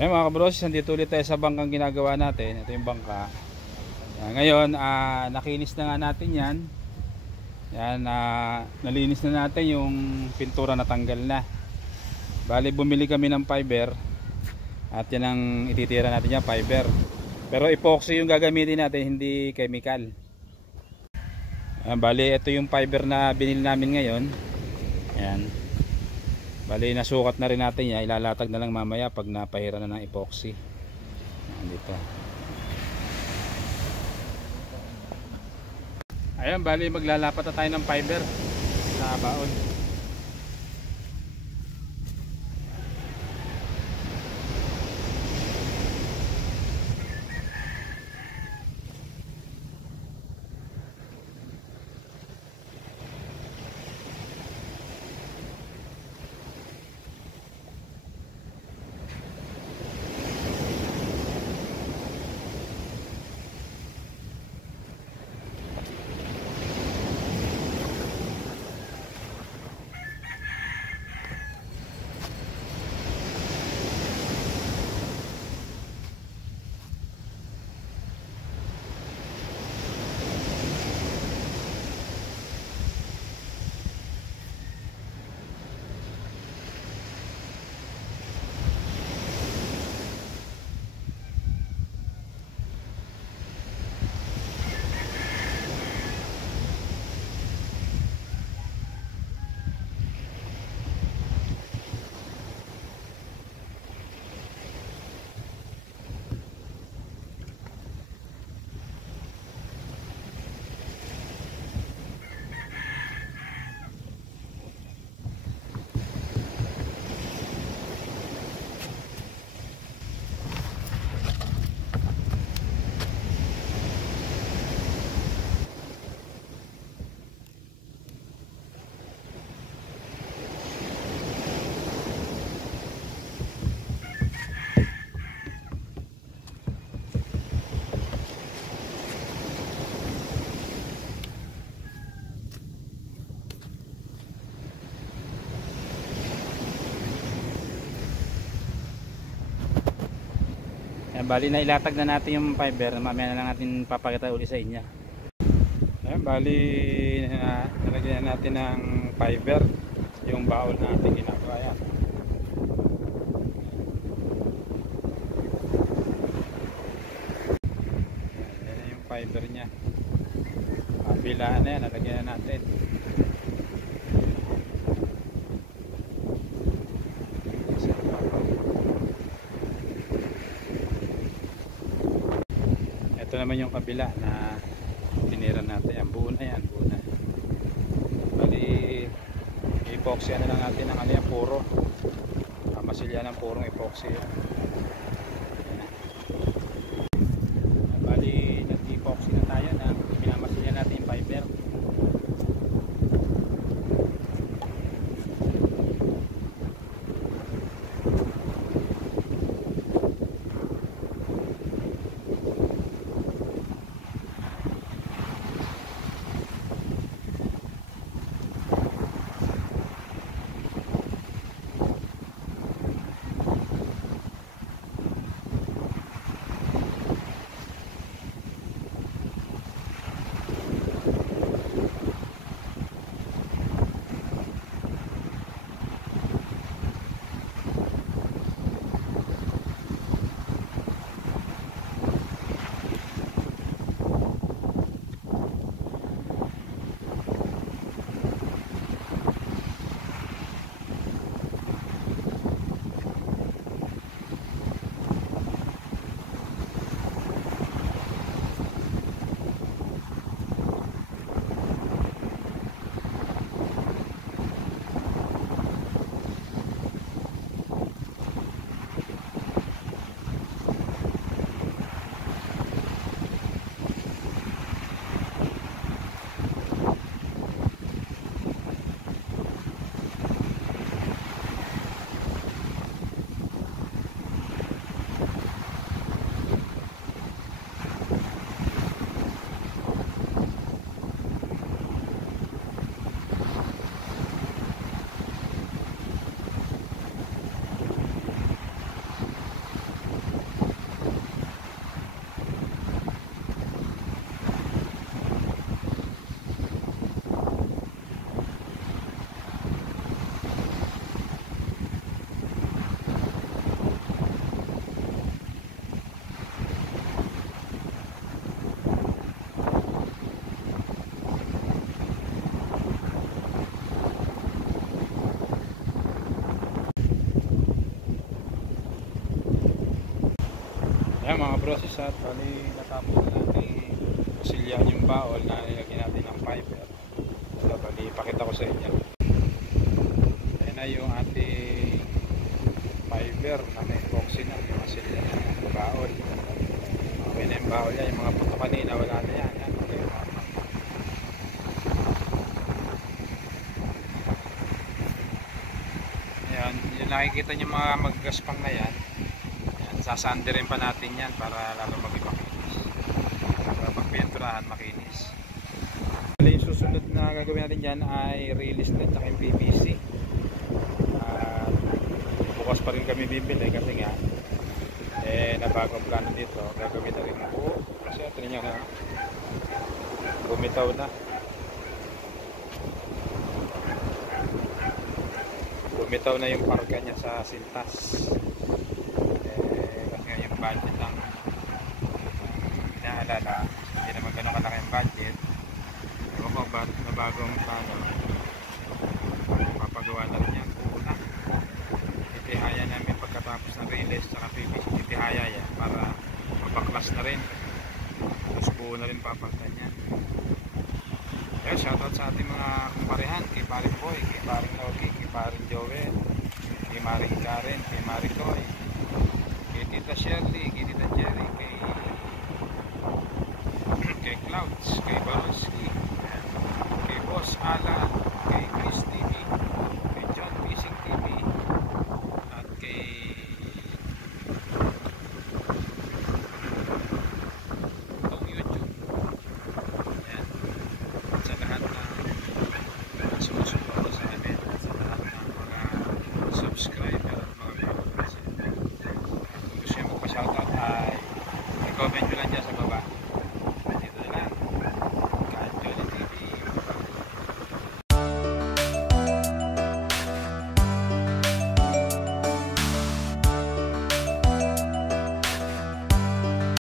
Ayan mga kabros, nandito ulit tayo sa bangkang ginagawa natin. Ito yung bangka. Ayan, ngayon, nakinis na nga natin yan. Yan, nalinis na natin yung pintura, natanggal na. Bali bumili kami ng fiber. At yan ang ititira natin yan, fiber. Pero epoxy yung gagamitin natin, hindi chemical. Ayan, bali ito yung fiber na binili namin ngayon. Ayan. Bali nasukat na rin natin yan. Ilalatag na lang mamaya pag napahira na ng epoxy. Ayan, dito. Ayan, bali maglalapat na tayo ng fiber sa baon. Ayan, bali na ilatag na natin yung fiber. Mamaya na lang natin papakita ulit sa inyo. Ayan, bali nalagyan na natin ng fiber yung baon natin ginagawa. Ayan. Ayan yung fiber nya. Kabilaan na yan, nalagyan na natin. Ito naman yung kabila na tinira natin. Yan, buo na yan, buo na. Bali epoxy na lang natin ng ano yan, puro masilya ng purong epoxy yan. Bali nag-epoxy na tayo na pinamasilya natin yung fiber. Yan mga broses at bali natapos na natin kusilyan yung baol na nilagyan natin ng fiber. So bali ipakita ko sa inyo. Ayan na yung ating fiber na may epoxy na yung kusilyan ng baol. Okay na yung baol yan, yung mga puto kanina wala na yan. Yan okay. Ayan, yung nakikita nyo mga maggaspang na yan. Sasanderin pa natin yan para lalo mag-makinis, para pagpinturahan makinis. Yung susunod na gagawin natin dyan ay release na at yung PVC. Bukas pa rin kami bibili kasi nga nabagong plano dito, gagawin na rin buo kasi ito niya na bumitaw na, yung parka niya sa sintas. Budget ang inaalala, hindi naman ganun kalaki ang budget. Ewan ko ba na bagong plano, papagawa na rin yan una. Itihaya namin pagkatapos ng release saka PVC, itihaya yan para mapaklas na rin, tapos buo na rin papagtan yan. Kaya shoutout sa ating mga kumparehan, kay paring Boy, kay paring Logi, kay paring Joel, kay maring Karen, kay maring Toy,